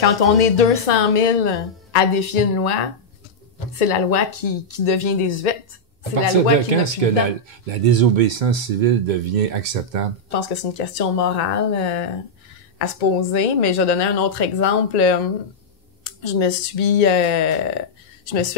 Quand on est 200 000 à défier une loi, c'est la loi qui devient désuète. À partir de quand est-ce que la désobéissance civile devient acceptable? Je pense que c'est une question morale à se poser, mais je vais donner un autre exemple. Je me suis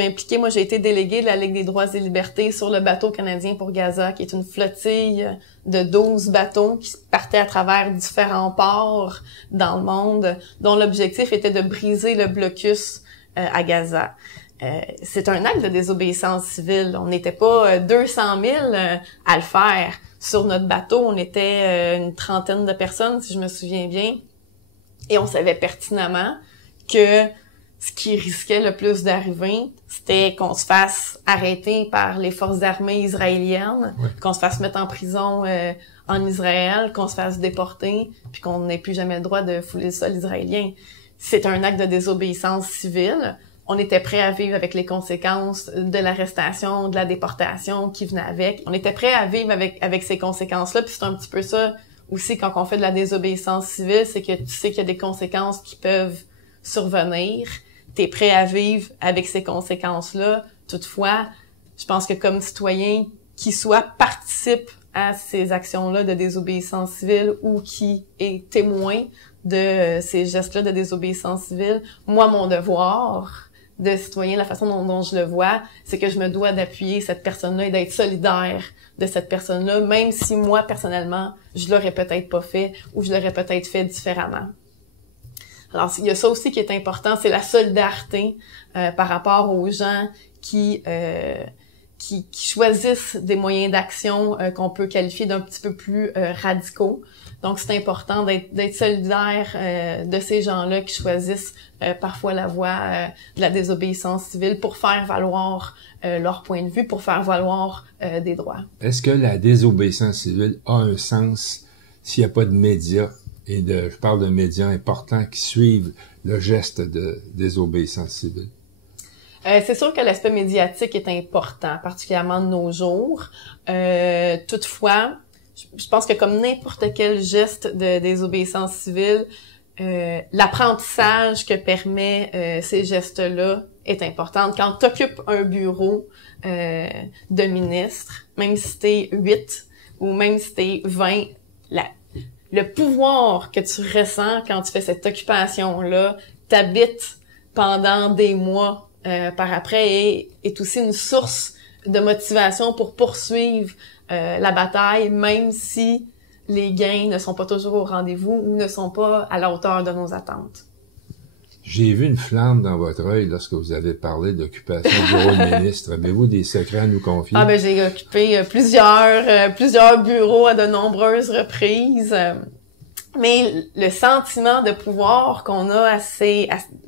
impliquée. Moi, j'ai été déléguée de la Ligue des droits et libertés sur le bateau canadien pour Gaza, qui est une flottille de 12 bateaux qui partaient à travers différents ports dans le monde, dont l'objectif était de briser le blocus à Gaza. C'est un acte de désobéissance civile. On n'était pas 200 000 à le faire. Sur notre bateau, on était une trentaine de personnes, si je me souviens bien. Et on savait pertinemment que ce qui risquait le plus d'arriver, c'était qu'on se fasse arrêter par les forces armées israéliennes, qu'on se fasse mettre en prison en Israël, qu'on se fasse déporter, puis qu'on n'ait plus jamais le droit de fouler le sol israélien. C'est un acte de désobéissance civile. On était prêt à vivre avec les conséquences de l'arrestation, de la déportation qui venait avec. On était prêt à vivre avec ces conséquences-là, puis c'est un petit peu ça aussi quand on fait de la désobéissance civile, c'est que tu sais qu'il y a des conséquences qui peuvent survenir. T'es prêt à vivre avec ces conséquences-là. Toutefois, je pense que comme citoyen qui soit participe à ces actions-là de désobéissance civile ou qui est témoin de ces gestes-là de désobéissance civile, moi, mon devoir de citoyen, la façon dont je le vois, c'est que je me dois d'appuyer cette personne-là et d'être solidaire de cette personne-là, même si moi, personnellement, je l'aurais peut-être pas fait ou je l'aurais peut-être fait différemment. Alors, il y a ça aussi qui est important, c'est la solidarité par rapport aux gens qui choisissent des moyens d'action qu'on peut qualifier d'un petit peu plus radicaux. Donc, c'est important d'être solidaire de ces gens-là qui choisissent parfois la voie de la désobéissance civile pour faire valoir leur point de vue, pour faire valoir des droits. Est-ce que la désobéissance civile a un sens s'il n'y a pas de médias? Et je parle de médias importants qui suivent le geste de désobéissance civile. C'est sûr que l'aspect médiatique est important, particulièrement de nos jours. Toutefois, je pense que comme n'importe quel geste de désobéissance civile, l'apprentissage que permet ces gestes-là est important. Quand tu occupes un bureau de ministre, même si t'es 8 ou même si t'es 20, le pouvoir que tu ressens quand tu fais cette occupation-là t'habite pendant des mois par après et est aussi une source de motivation pour poursuivre la bataille, même si les gains ne sont pas toujours au rendez-vous ou ne sont pas à la hauteur de nos attentes. J'ai vu une flamme dans votre œil lorsque vous avez parlé d'occupation du bureau de ministre. Avez-vous des secrets à nous confier? Ah ben j'ai occupé plusieurs bureaux à de nombreuses reprises. Mais le sentiment de pouvoir qu'on a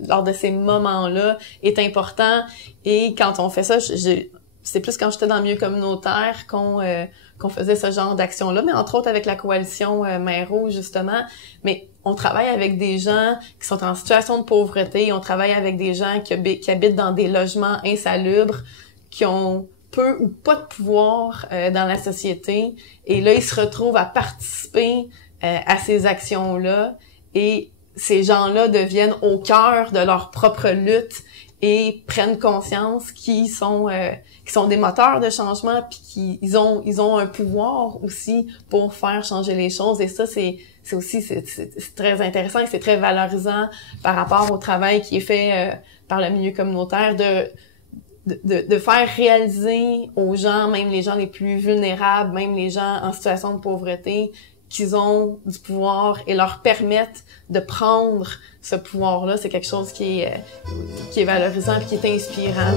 lors de ces moments-là est important. Et quand on fait ça, c'est plus quand j'étais dans le milieu communautaire qu'on faisait ce genre d'action-là, mais entre autres avec la coalition Mairo, justement. Mais on travaille avec des gens qui sont en situation de pauvreté, on travaille avec des gens qui habitent dans des logements insalubres, qui ont peu ou pas de pouvoir dans la société. Et là, ils se retrouvent à participer à ces actions-là. Et ces gens-là deviennent au cœur de leur propre lutte et prennent conscience qu'ils sont des moteurs de changement puis qu'ils ont un pouvoir aussi pour faire changer les choses. Et ça, c'est très intéressant et c'est très valorisant par rapport au travail qui est fait par le milieu communautaire de faire réaliser aux gens, même les gens les plus vulnérables, même les gens en situation de pauvreté, qu'ils ont du pouvoir et leur permettre de prendre ce pouvoir-là. C'est quelque chose qui est valorisant et qui est inspirant.